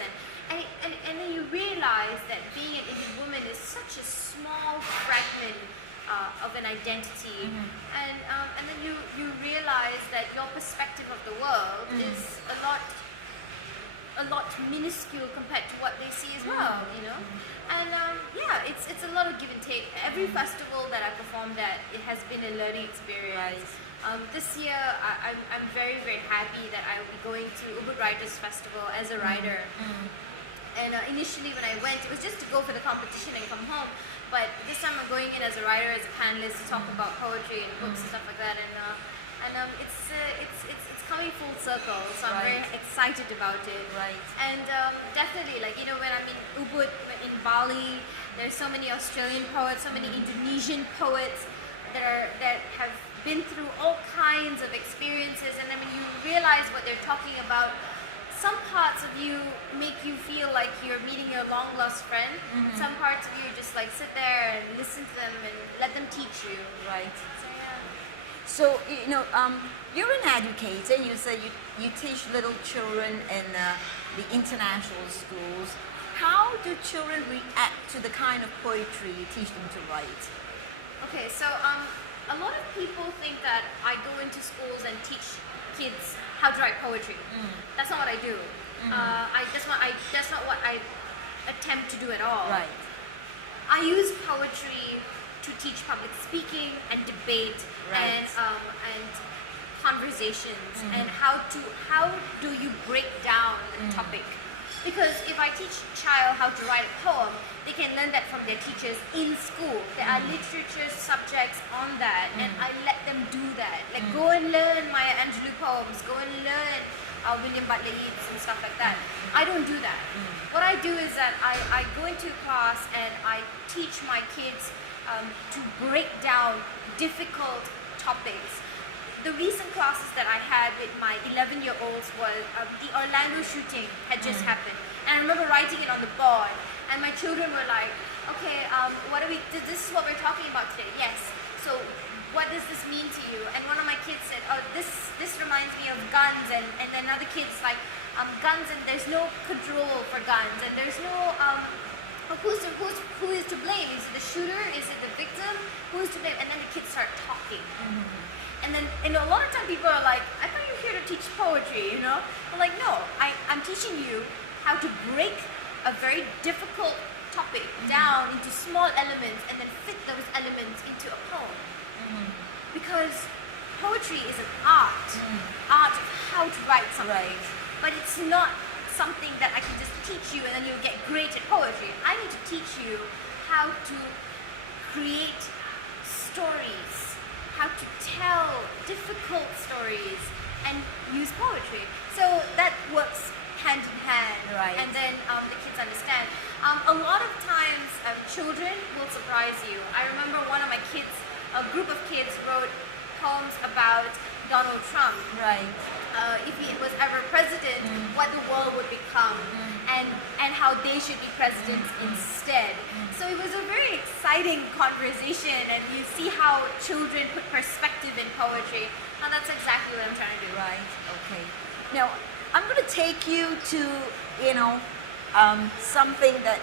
and then you realize that being an Indian woman is such a small fragment of an identity, and then you realize that your perspective of the world is a lot minuscule compared to what they see as well, and it's a lot of give and take. Every festival that I performed at, it has been a learning experience. This year I'm very, very happy that I will be going to Ubud Writers Festival as a writer. And initially when I went, it was just to go for the competition and come home. But this time I'm going in as a writer, as a panelist, to talk about poetry and books and stuff like that. And it's coming full circle, so I'm very excited about it. Right. And definitely, when I'm in Ubud, in Bali, there's so many Australian poets, so many Indonesian poets that have been through all kinds of experiences. And then when you realize what they're talking about, some parts of you make you feel like you're meeting your long lost friend. Some parts of you just like sit there and listen to them and let them teach you. Right. So So you're an educator. You say you teach little children in the international schools. How do children react to the kind of poetry you teach them to write? Okay, so a lot of people think that I go into schools and teach kids how to write poetry. That's not what I do. That's not what I attempt to do at all. Right. I use poetry to teach public speaking and debate and conversations and how do you break down the topic. Because if I teach a child how to write a poem, they can learn that from their teachers in school. There are literature subjects on that, and I let them do that. Like, go and learn Maya Angelou poems, go and learn William Butler Yeats and stuff like that. I don't do that. What I do is that I go into class and I teach my kids to break down difficult topics. The recent classes that I had with my 11-year-olds was the Orlando shooting had just happened. And I remember writing it on the board. And my children were like, okay, this is what we're talking about today. Yes. So what does this mean to you? And one of my kids said, oh, this reminds me of guns. And then another kid's like, guns and there's no control for guns. And there's no, who is to blame? Is it the shooter? Is it the victim? Who is to blame? And then the kids start talking. And then, a lot of times people are like, I thought you were here to teach poetry, I'm like, no, I'm teaching you how to break a very difficult topic down into small elements and then fit those elements into a poem. Because poetry is an art of how to write something. Right. But it's not something that I can just teach you and then you'll get great at poetry. I need to teach you how to create stories, how to tell difficult stories and use poetry. So that works hand in hand, Right. and then the kids understand. A lot of times, children will surprise you. I remember one of my kids, a group of kids wrote poems about Donald Trump. Right. If he was ever president, what the world would become, and how they should be presidents instead. So it was a very exciting conversation, and you see how children put perspective in poetry, and that's exactly what I'm trying to do. Right. Okay. Now, I'm going to take you to, something that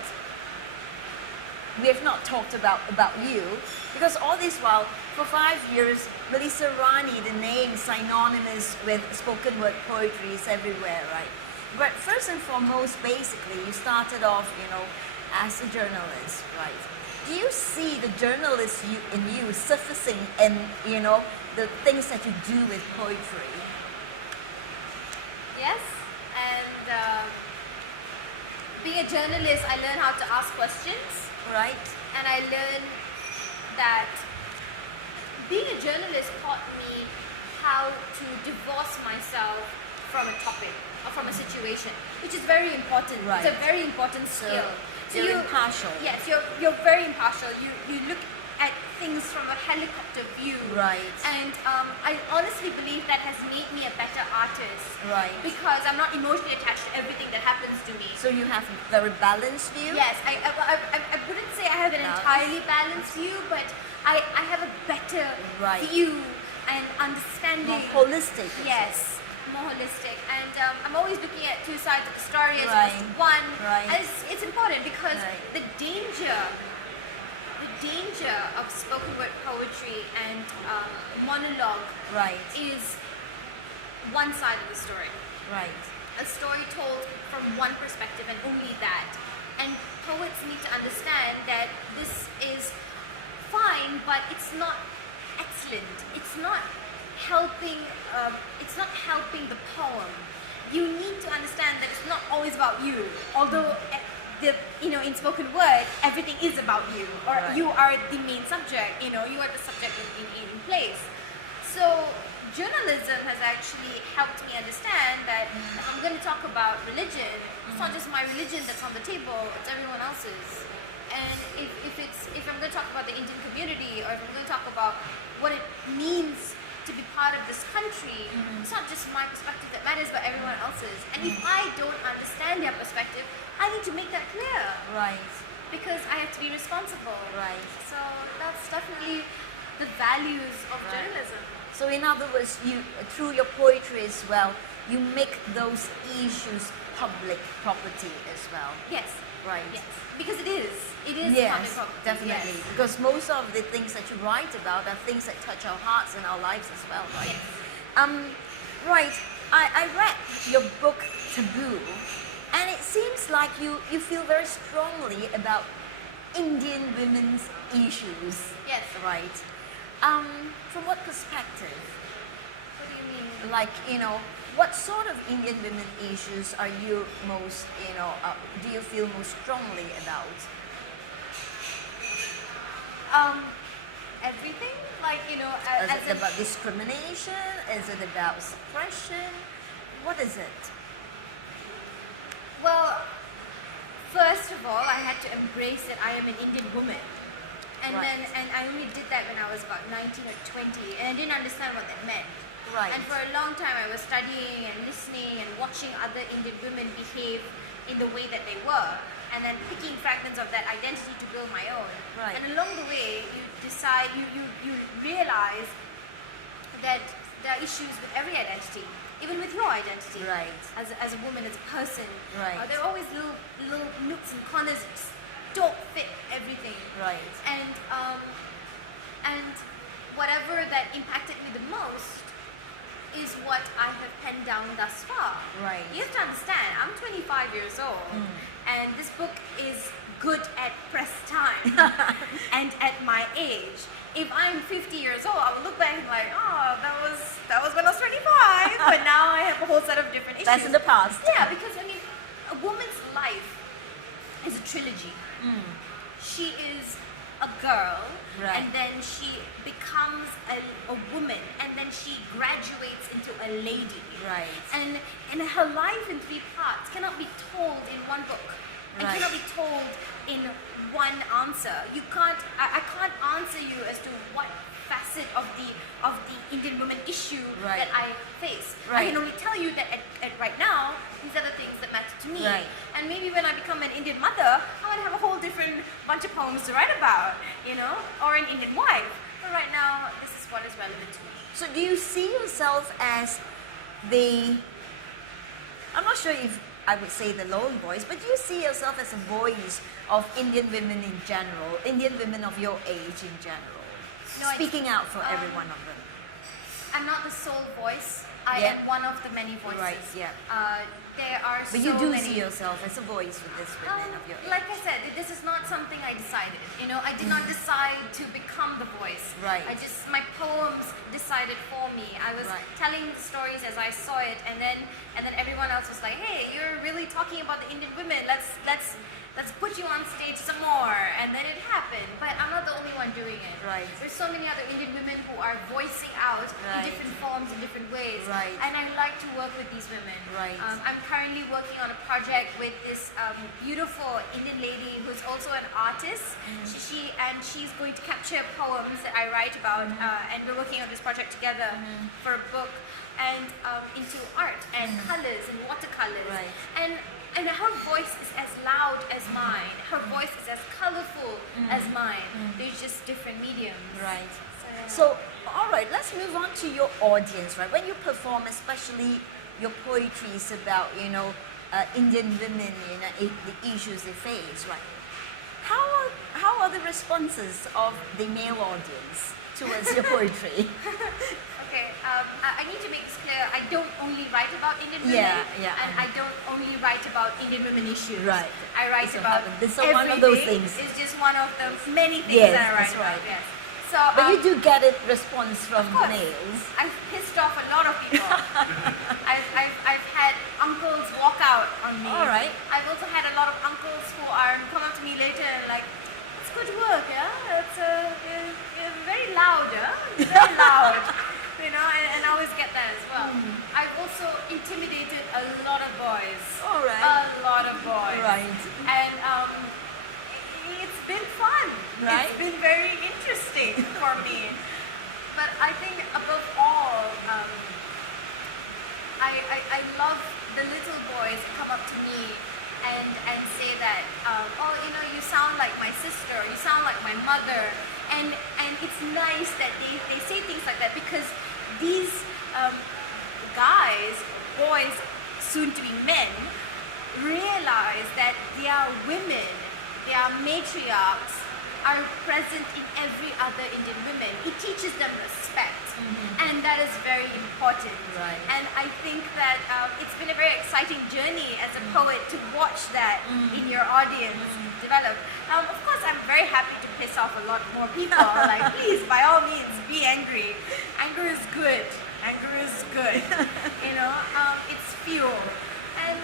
we have not talked about you, because all this while, for 5 years, Melizarani, the name is synonymous with spoken word poetry, is everywhere, right? But first and foremost, basically, you started off, as a journalist, right? Do you see the journalist in you surfacing in, the things that you do with poetry? Yes, and being a journalist, I learned how to ask questions, Right? and I learned that being a journalist taught me how to divorce myself from a topic or from a situation, which is very important. Right. It's a very important skill. You're impartial. Yes, you're very impartial. You look at things from a helicopter view. Right. And I honestly believe that has made me a better artist. Right. Because I'm not emotionally attached to everything that happens to me. So you have a very balanced view? Yes, I wouldn't say I have an entirely balanced view, but I have a better Right. view and understanding. More holistic. Yes, more holistic. And I'm always looking at two sides of the story as Right. opposed to one. Right. And it's important because Right. the danger of spoken word poetry and monologue Right. is one side of the story. Right. A story told from one perspective and only that. And poets need to understand that this is fine, but it's not excellent. It's not helping. It's not helping the poem. You need to understand that it's not always about you. Although, in spoken word, everything is about you, or Right. you are the main subject. You are the subject in place. So journalism has actually helped me understand that if I'm going to talk about religion, it's not just my religion that's on the table, it's everyone else's. And if I'm going to talk about the Indian community, or if I'm going to talk about what it means to be part of this country, it's not just my perspective that matters, but everyone else's. And if I don't understand their perspective, I need to make that clear. Right. Because I have to be responsible. Right. So that's definitely the values of Right. journalism. So in other words, you through your poetry as well, you make those issues public property as well. Yes. Right. Yes. Because it is. It is Yes, public property. definitely. Yes. Because most of the things that you write about are things that touch our hearts and our lives as well, right? Yes. Right. I read your book Taboo, and it seems like you feel very strongly about Indian women's issues. Yes. Right. From what perspective? What do you mean? Like, what sort of Indian women issues are you most, do you feel most strongly about? Everything? Like, Is as it about discrimination? Is it about suppression? What is it? Well, first of all, I had to embrace that I am an Indian woman. And Right. and I only did that when I was about 19 or 20, and I didn't understand what that meant. Right. And for a long time, I was studying and listening and watching other Indian women behave in the way that they were, and then picking fragments of that identity to build my own. Right. And along the way, you decide, you realize that there are issues with every identity, even with your identity. Right. As a woman, as a person. Right. There are always little nooks and corners that just don't fit everything. Right. And whatever that impacted me the most is what I have penned down thus far. Right. You have to understand, I'm 25 years old, and this book is good at press time and at my age. If I'm 50 years old, I will look back and be like, oh, that was when I was 25, but now I have a whole set of different issues. That's in the past. Yeah, because a woman's life is a trilogy. She is a girl, Right. and then she becomes a woman, and then she graduates into a lady. Right. And her life in 3 parts cannot be told in one book. It Right. cannot be told in one answer. You can't. I can't answer you as to what facet of the Indian woman issue Right. that I face. I Right. can only tell you that at right now, these are the things that matter to me. Right. And maybe when I become an Indian mother, I might have a whole different bunch of poems to write about, or an Indian wife. But right now, this is what is relevant to me. So do you see yourself as I'm not sure if I would say the lone voice, but do you see yourself as a voice of Indian women in general, Indian women of your age in general, No, speaking out for every one of them? I'm not the sole voice. I Yeah. am one of the many voices. Right, yeah. There are But so you do many. see yourself as a voice for these women of your age. Like I said, this is not something I decided. I did not decide to become the voice. Right. My poems decided for me. I was Right. telling the stories as I saw it, and then everyone else was like, "Hey, you're really talking about the Indian women. Let's put you on stage some more." And then it happened. But I'm not the only one doing it. Right. There's so many other Indian women who are voicing out Right. in different forms, in different ways. Right. And I like to work with these women. Right. I'm currently working on a project with this beautiful Indian lady who's also an artist. She's going to capture poems that I write about, and we're working on this project together for a book, and into art and colors and watercolors. Right. And her voice is as loud as mine. Her voice is as colorful as mine. There's just different mediums. Right. yeah. So, all right, let's move on to your audience, right? When you perform, especially your poetry is about, Indian women, the issues they face, right? How are the responses of the male audience towards your poetry? Okay, I need to make this clear. I don't only write about Indian women, Yeah, and I don't only write about Indian women issues. Right. I write So about this is one of those things. It's just one of the many things Yes, that I write that's about. right. Yes. So, But you do get a response from of course, males. I've pissed off a lot of people. I've had uncles walk out on me. All right. I've also had a lot of uncles who come up to me later and like, "It's good work, yeah. It's you're very loud, yeah. It's very loud." And I always get that as well. I've also intimidated a lot of boys. All right. A lot of boys. Right. And it's been fun. Right. It's been very interesting for me. But I think above all, I love the little boys who come up to me and say that, you sound like my sister, you sound like my mother. And it's nice that they say things like that, because these guys, boys, soon to be men, realize that their women, their matriarchs, are present in every other Indian woman. It teaches them respect, and that is very important. Right. And I think that it's been a very exciting journey as a poet to watch that in your audience develop. Of course, I'm very happy to piss off a lot more people. Like, please, by all means, be angry. Anger is good. Anger is good. It's fuel. And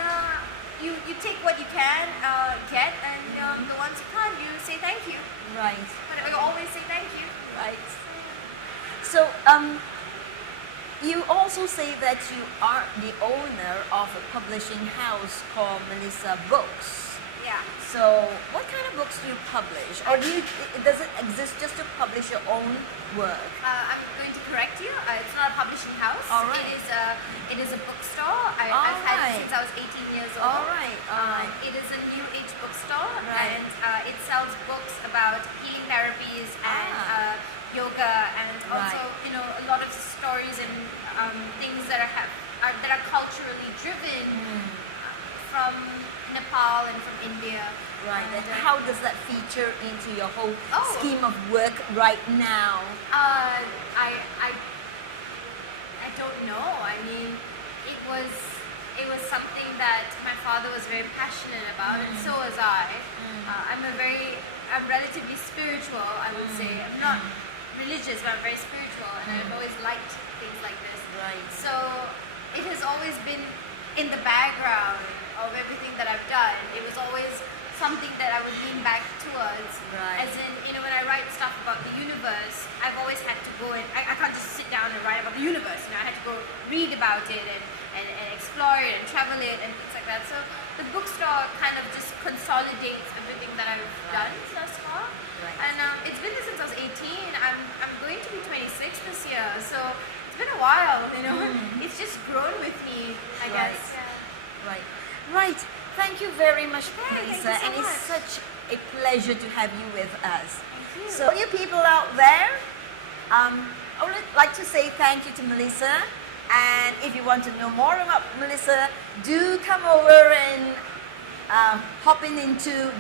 you take what you can get, and the ones you can't, you say thank you. Right. But I always say thank you. Right. So, you also say that you are the owner of a publishing house called Melissa Books. Yeah. So, what kind of books do you publish? Or does it exist just to publish your own work? I'm going to correct you. It's not a publishing house. All right. It is a bookstore. I've had it since I was 18 years old. All right. It is a new age bookstore, Right. and it sells books about healing therapies and yoga, and also a lot of stories and things that are culturally driven from Nepal and from India. Right. And how does that feature into your whole Oh. scheme of work right now? I don't know. I mean, it was something that my father was very passionate about, and so was I. I'm relatively spiritual, I would say. I'm not religious, but I'm very spiritual, and I've always liked things like this. Right. So it has always been in the background of everything that I've done. It was always something that I would lean back towards. Right. As in, when I write write stuff about the universe, I've always had to go and I can't just sit down and write about the universe. You know, I had to go read about it and explore it and travel it and things like that. So the bookstore kind of just consolidates everything that I've done thus far. Right. And it's been there since I was 18. I'm going to be 26 this year, so it's been a while. You know, it's just grown with me, I guess. Yeah. Right. Thank you very much, Thank you Melissa. so And it's much. such a pleasure to have you with us. Thank you. So, you people out there, I would like to say thank you to Melissa. And if you want to know more about Melissa, do come over and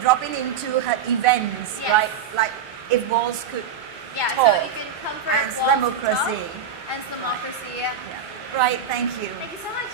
dropping into her events, Yes. right? Like if walls could Yeah, talk. so you can come for And Walls to Slamocracy. Talk and Slamocracy, yeah. Right, thank you. Thank you so much.